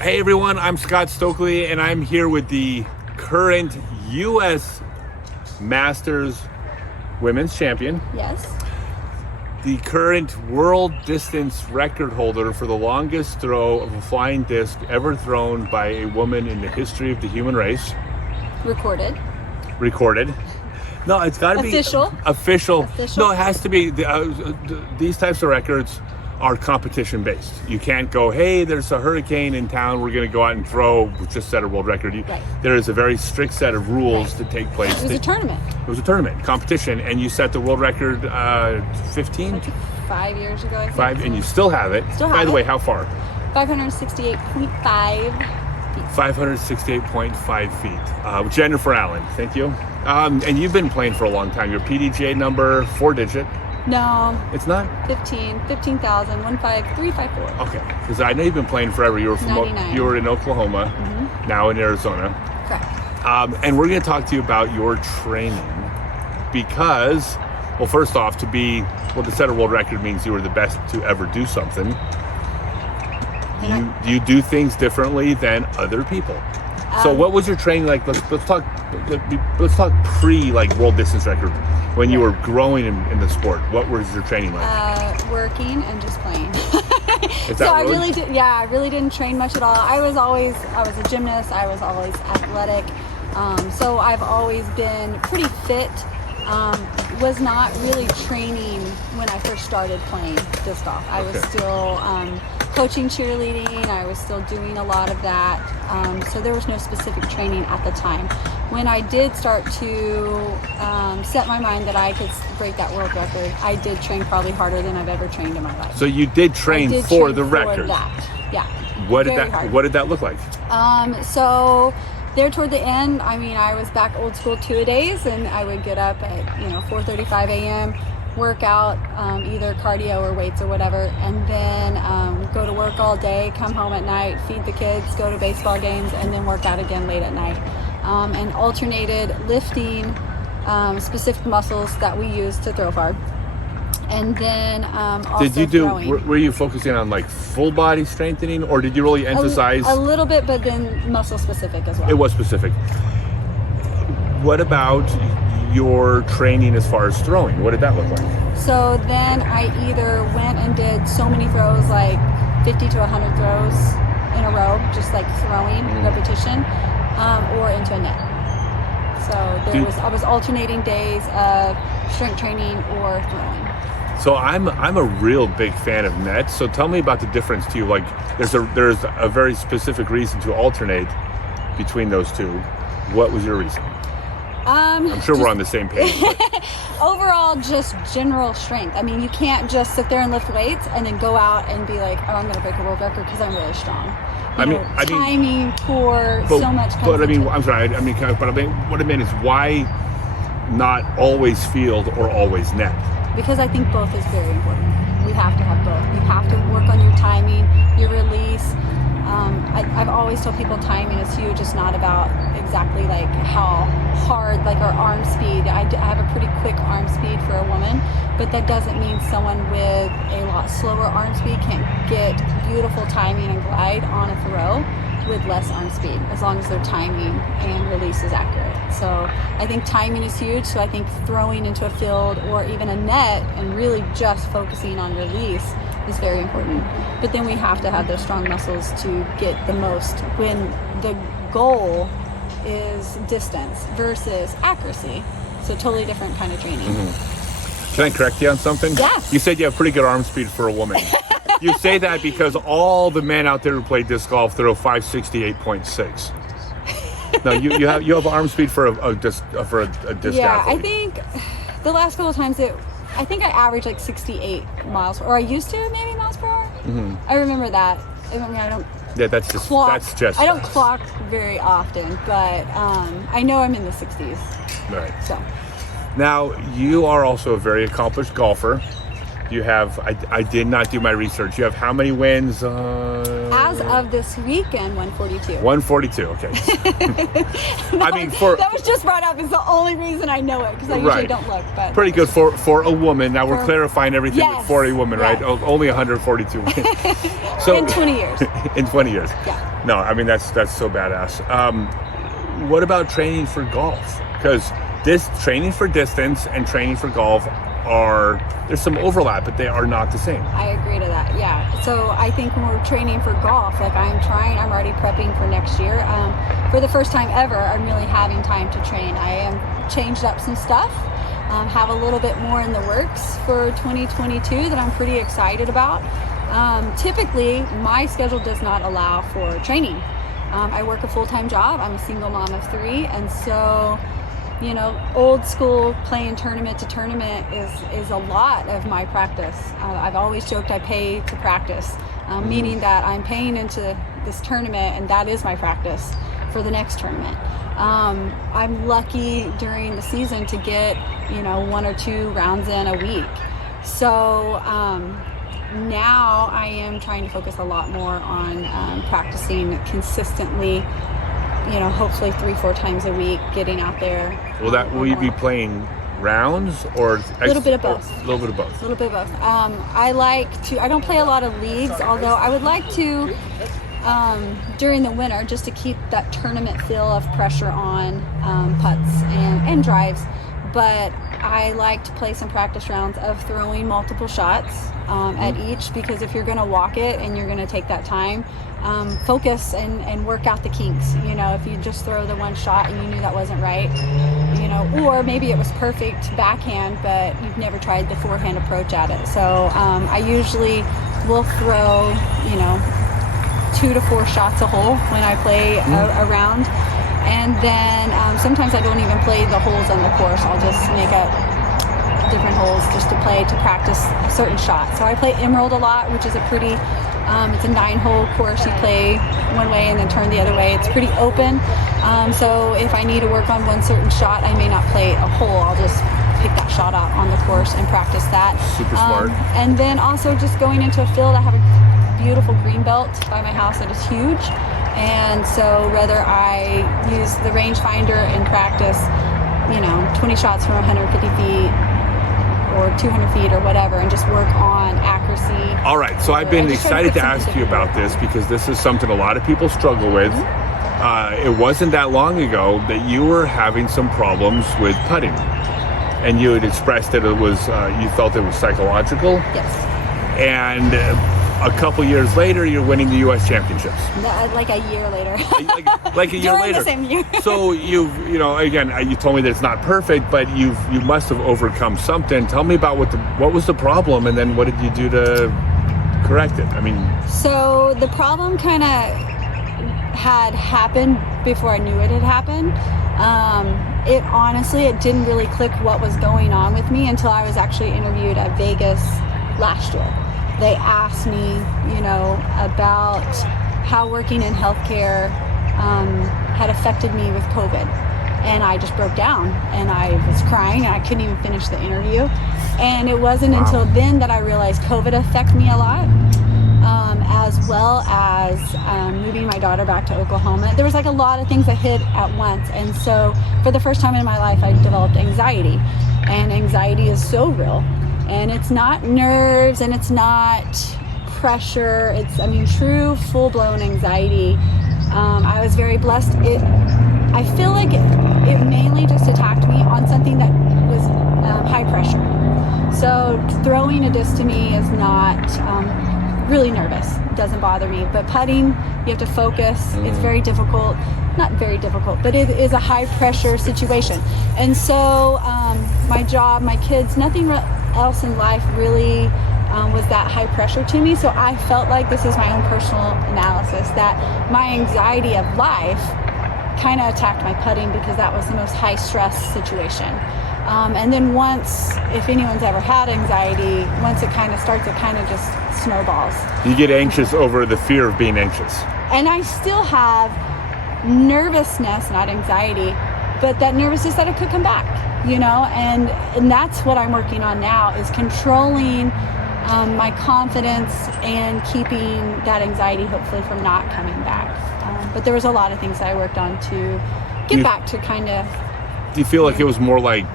Hey everyone, I'm Scott Stokely and I'm here with the current U.S. Masters Women's Champion. Yes. The current world distance record holder for the longest throw of a flying disc ever thrown by a woman in the history of the human race. Recorded. No, it's got to be official. No, it has to be. These types of records are competition based. You can't go, hey, there's a hurricane in town, we're going to go out and throw, just set a world record. Right. There is a very strict set of rules to take place. It was a tournament. It was a tournament, competition, and you set the world record 15? 5 years ago, I think. And you still have it. By the way, how far? 568.5 feet. 568.5 feet. Jennifer Allen, thank you. And you've been playing for a long time. Your PDGA number, 4-digit. No. It's not? 15,354. Okay. Because I know you've been playing forever. You were from 99. You were in Oklahoma, now in Arizona. Correct. And we're going to talk to you about your training because, well, first off, to set a world record means you were the best to ever do something. You do things differently than other people. So what was your training like? Let's talk pre world distance record. When you were growing in the sport, what was your training like? Working and just playing. Is that I really didn't train much at all. I was a gymnast. I was always athletic. So I've always been pretty fit. Was not really training when I first started playing disc golf. I was still coaching cheerleading. I was still doing a lot of that. So there was no specific training at the time. When I did start to set my mind that I could break that world record, I did train probably harder than I've ever trained in my life. So you did train for the record. For that. Yeah. What did that look like? So there toward the end, I was back old school 2-a-days, and I would get up at 4:35 a.m., work out, either cardio or weights or whatever, and then go to work all day, come home at night, feed the kids, go to baseball games, and then work out again late at night. And alternated lifting specific muscles that we use to throw far. And then also throwing. Were you focusing on like full body strengthening, or did you really emphasize? A little bit, but then muscle specific as well. It was specific. What about your training as far as throwing? What did that look like? So then I either went and did so many throws, like 50 to 100 throws in a row, just like throwing repetition, or into a net. So I was alternating days of strength training or throwing. So I'm a real big fan of nets. So tell me about the difference to you. Like there's a very specific reason to alternate between those two. What was your reason? I'm sure we're on the same page. Overall, just general strength. You can't just sit there and lift weights and then go out and be like, oh, I'm going to break a world record because I'm really strong. Timing, poor, so much. But I'm sorry. What I mean is why not always field or always net? Because I think both is very important. We have to have both. You have to work on your timing, your release. I've always told people timing is huge. It's not about exactly like how hard, like our arm speed. I have a pretty quick arm speed for a woman, but that doesn't mean someone with a lot slower arm speed can't get beautiful timing and glide on a throw with less arm speed, as long as their timing and release is accurate. So I think timing is huge. So I think throwing into a field or even a net and really just focusing on release is very important. But then we have to have those strong muscles to get the most when the goal is distance versus accuracy. So totally different kind of training. Can I correct you on something? Yes. You said you have pretty good arm speed for a woman. You say that because all the men out there who play disc golf throw 568.6. No, you have arm speed for a disc athlete. I think the last couple of times I averaged like 68 miles, or I used to maybe miles per hour. I remember that. I don't. Yeah, that's just I don't clock very often, but I know I'm in the 60s. Right. So. Now you are also a very accomplished golfer. You have, I did not do my research. You have how many wins? As of this weekend, 142. 142, okay. That was just brought up. It's the only reason I know it, because I usually don't look. But pretty good for a woman. Now we're clarifying everything for a woman, right? Only 142 wins. So, in 20 years. In 20 years. Yeah. No, I mean, that's so badass. What about training for golf? Because this training for distance and training for golf there's some overlap, but they are not the same. I agree to that. Yeah. So I think when we're training for golf, like I'm already prepping for next year. For the first time ever, I'm really having time to train. I am changed up some stuff, have a little bit more in the works for 2022 that I'm pretty excited about. Typically, my schedule does not allow for training. I work a full-time job. I'm a single mom of 3, and so, old school playing tournament to tournament is a lot of my practice. I've always joked I pay to practice, meaning that I'm paying into this tournament, and that is my practice for the next tournament. I'm lucky during the season to get 1 or 2 rounds in a week. So now I am trying to focus a lot more on practicing consistently, hopefully 3-4 times a week, getting out there. Will you be playing rounds or a little bit of both? A little bit of both. A little bit of both. I don't play a lot of leagues, although I would like to during the winter, just to keep that tournament feel of pressure on putts and drives. But I like to play some practice rounds of throwing multiple shots at each, because if you're going to walk it and you're going to take that time, focus and work out the kinks. If you just throw the one shot and you knew that wasn't right, or maybe it was perfect backhand, but you've never tried the forehand approach at it. So I usually will throw, 2 to 4 shots a hole when I play a round. And then sometimes I don't even play the holes on the course. I'll just make up different holes just to practice certain shots. So I play Emerald a lot, which is it's a 9-hole course. You play one way and then turn the other way. It's pretty open. So if I need to work on one certain shot, I may not play a hole. I'll just pick that shot out on the course and practice that. Super smart. And then also just going into a field, I have a beautiful green belt by my house that is huge. And so whether I use the rangefinder and practice, 20 shots from 150 feet or 200 feet or whatever, and just work on accuracy. All right. So I've been excited to ask you about this, because this is something a lot of people struggle with. It wasn't that long ago that you were having some problems with putting, and you had expressed that it was, you felt it was psychological. Yes. And a couple years later, you're winning the U.S. championships. Like a year later. like a year During later. the same year. So you told me that it's not perfect, but you must have overcome something. Tell me about what was the problem, and then what did you do to correct it? So the problem kind of had happened before I knew it had happened. It didn't really click what was going on with me until I was actually interviewed at Vegas last year. They asked me, about how working in healthcare had affected me with COVID. And I just broke down and I was crying and I couldn't even finish the interview. And it wasn't until then that I realized COVID affected me a lot, as well as moving my daughter back to Oklahoma. There was a lot of things that hit at once. And so for the first time in my life, I developed anxiety. And anxiety is so real. And it's not nerves and it's not pressure. It's, true full-blown anxiety. I was very blessed. I feel like it mainly just attacked me on something that was high pressure. So throwing a disc to me is not really nervous. It doesn't bother me. But putting, you have to focus. It's very difficult. Not very difficult, but it is a high pressure situation. And so my job, my kids, nothing else in life really was that high pressure to me. So I felt like, this is my own personal analysis, that my anxiety of life kind of attacked my putting, because that was the most high stress situation. And then once, if anyone's ever had anxiety, once it kind of starts, it kind of just snowballs. You get anxious over the fear of being anxious. And I still have nervousness, not anxiety, but that nervousness that it could come back, and that's what I'm working on now, is controlling my confidence and keeping that anxiety hopefully from not coming back. But there was a lot of things that I worked on to get back to kind of. Do you feel like it was more like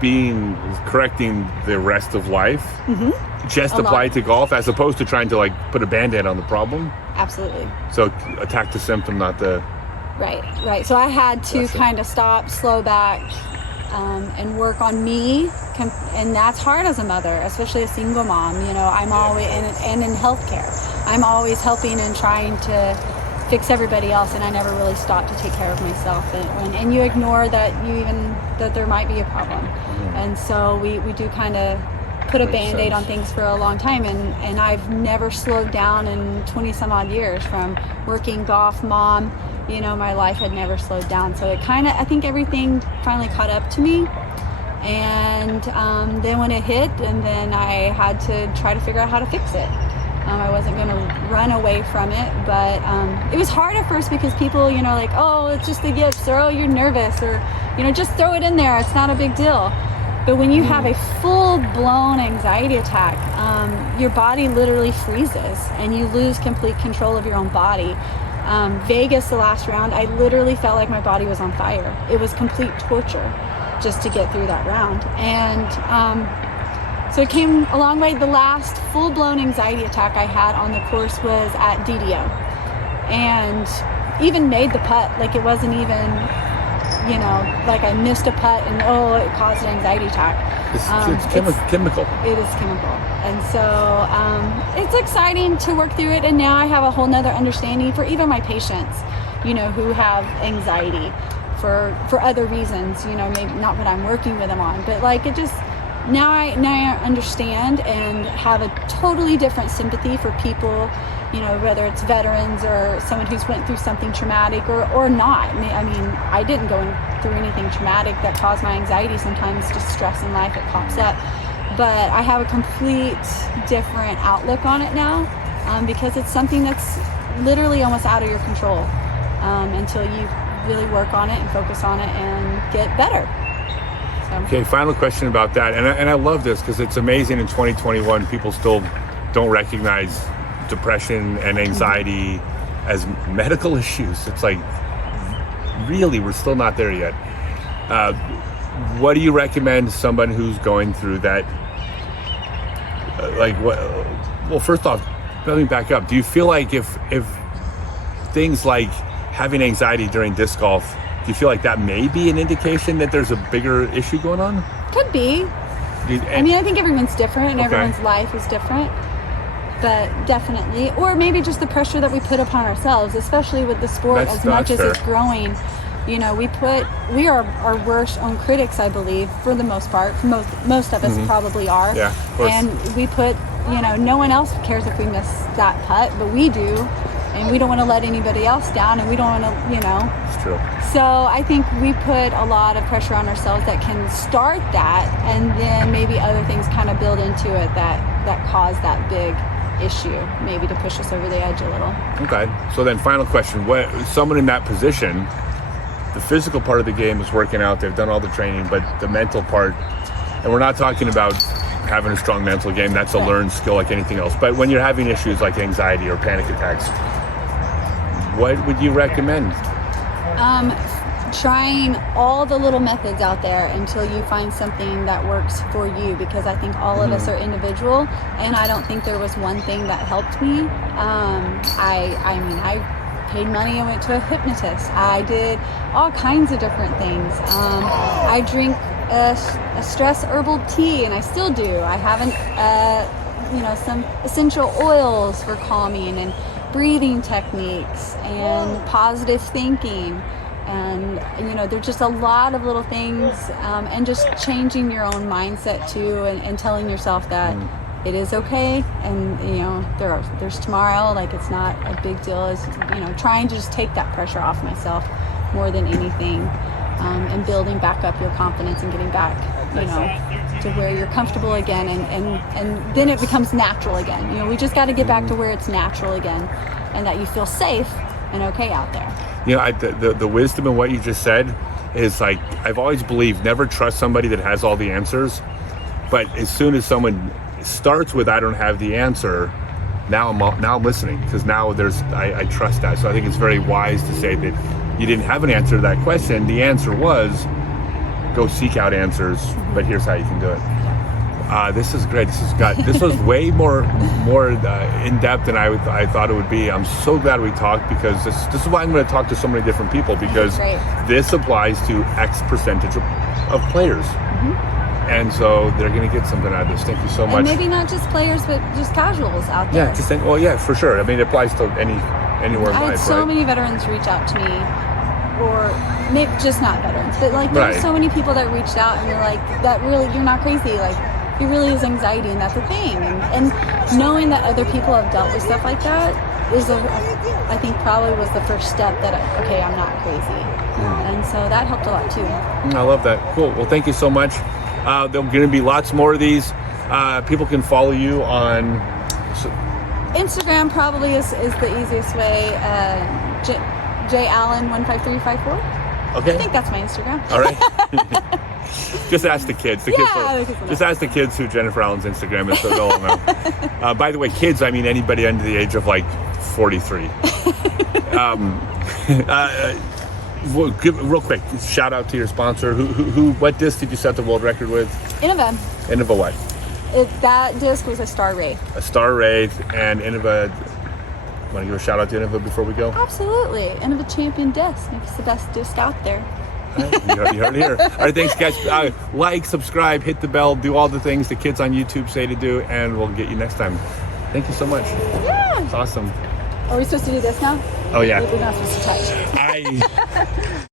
correcting the rest of life, just apply it to golf as opposed to trying to like put a Band-Aid on the problem? Absolutely. So attack the symptom, not the... Right. So I had to kind of stop, slow back, and work on me. And that's hard as a mother, especially a single mom. You know, I'm always, and in healthcare, I'm always helping and trying to fix everybody else, and I never really stopped to take care of myself. And you ignore that there might be a problem. And so we do kind of put a Band-Aid on things for a long time, and I've never slowed down in 20 some odd years from working, golf, mom. You know, my life had never slowed down. So it kind of, I think everything finally caught up to me. And then when it hit, and then I had to try to figure out how to fix it. I wasn't going to run away from it, but it was hard at first because people, you know, like, oh, it's just the yips, or oh, you're nervous, or, you know, just throw it in there. It's not a big deal. But when you have a full-blown anxiety attack, your body literally freezes and you lose complete control of your own body. Vegas, the last round, I literally felt like my body was on fire. It was complete torture just to get through that round. And so it came a long way. The last full-blown anxiety attack I had on the course was at DDO. And even made the putt, like it wasn't even, you know, like I missed a putt and it caused an anxiety attack. It's chemical. It is chemical. And so it's exciting to work through it. And now I have a whole nother understanding for even my patients, you know, who have anxiety for other reasons, you know, maybe not what I'm working with them on, but like it just, now I understand and have a totally different sympathy for people, you know, whether it's veterans or someone who's went through something traumatic or not. I mean, I didn't go through anything traumatic that caused my anxiety. Sometimes just stress in life, it pops up. But I have a complete different outlook on it now because it's something that's literally almost out of your control until you really work on it and focus on it and get better. Okay, final question about that. And I love this because it's amazing in 2021, people still don't recognize depression and anxiety as medical issues. It's like, really, we're still not there yet. What do you recommend someone who's going through that? Well, first off, let me back up. Do you feel like if things like having anxiety during disc golf, do you feel like that may be an indication that there's a bigger issue going on? Could be. I mean, I think everyone's different and everyone's life is different, but definitely. Or maybe just the pressure that we put upon ourselves, especially with the sport as much as it's growing. You know, we are our worst own critics, I believe, for the most part. Most of us probably are. Yeah, of course. And we put, you know, no one else cares if we miss that putt, but we do. And we don't want to let anybody else down, and we don't want to, you know. It's true. So I think we put a lot of pressure on ourselves that can start that, and then maybe other things kind of build into it that cause that big issue, maybe to push us over the edge a little. Okay. So then final question, someone in that position, the physical part of the game is working out, they've done all the training, but the mental part, and we're not talking about having a strong mental game, that's a learned skill like anything else, but when you're having issues like anxiety or panic attacks, what would you recommend? Trying all the little methods out there until you find something that works for you, because I think all of us are individual, and I don't think there was one thing that helped me. I paid money and went to a hypnotist. I did all kinds of different things. I drink a stress herbal tea, and I still do. I haven't, some essential oils for calming, and breathing techniques, and positive thinking. And, you know, there's just a lot of little things, and just changing your own mindset too, and telling yourself that it is okay, and, you know, there's tomorrow, like it's not a big deal. Is, you know, trying to just take that pressure off myself more than anything, and building back up your confidence and getting back, you know, to where you're comfortable again, and then it becomes natural again. You know, we just got to get back to where it's natural again, and that you feel safe and okay out there. You know, the wisdom in what you just said is, like, I've always believed never trust somebody that has all the answers, but as soon as someone starts with I don't have the answer, now I'm listening, because now I trust that. So I think it's very wise to say that you didn't have an answer to that question. The answer was go seek out answers, but here's how you can do it. This is great. This was way more in depth than I thought it would be. I'm so glad we talked, because this is why I'm going to talk to so many different people, because this applies to X percentage of players. And so they're going to get something out of this. Thank you so much. And maybe not just players, but just casuals out there. Yeah, for sure. I mean, it applies to anywhere in life, I had so right? many veterans reach out to me, or maybe just not veterans, but like there's so many people that reached out and you're like, that really, you're not crazy. Like, it really is anxiety, and that's a thing. And knowing that other people have dealt with stuff like that is, I think, probably was the first step that, okay, I'm not crazy. And so that helped a lot too. I love that. Cool. Well, thank you so much. There are going to be lots more of these. People can follow you on Instagram. Probably is the easiest way. J Allen 15354. Okay. I think that's my Instagram. All right. Just ask the kids. Just ask the kids who Jennifer Allen's Instagram is, so they'll know. By the way, kids, I mean anybody under the age of like 43. Real quick, shout out to your sponsor. What disc did you set the world record with? Innova. Innova what? That disc was a Star Wraith. A Star Wraith, and Innova. Want to give a shout out to Innova before we go? Absolutely. Innova champion disc. It's the best disc out there. You heard it here. All right, thanks, guys. Like, subscribe, hit the bell, do all the things the kids on YouTube say to do, and we'll get you next time. Thank you so much. Yeah. It's awesome. Are we supposed to do this now? Oh, yeah. We're not supposed to touch.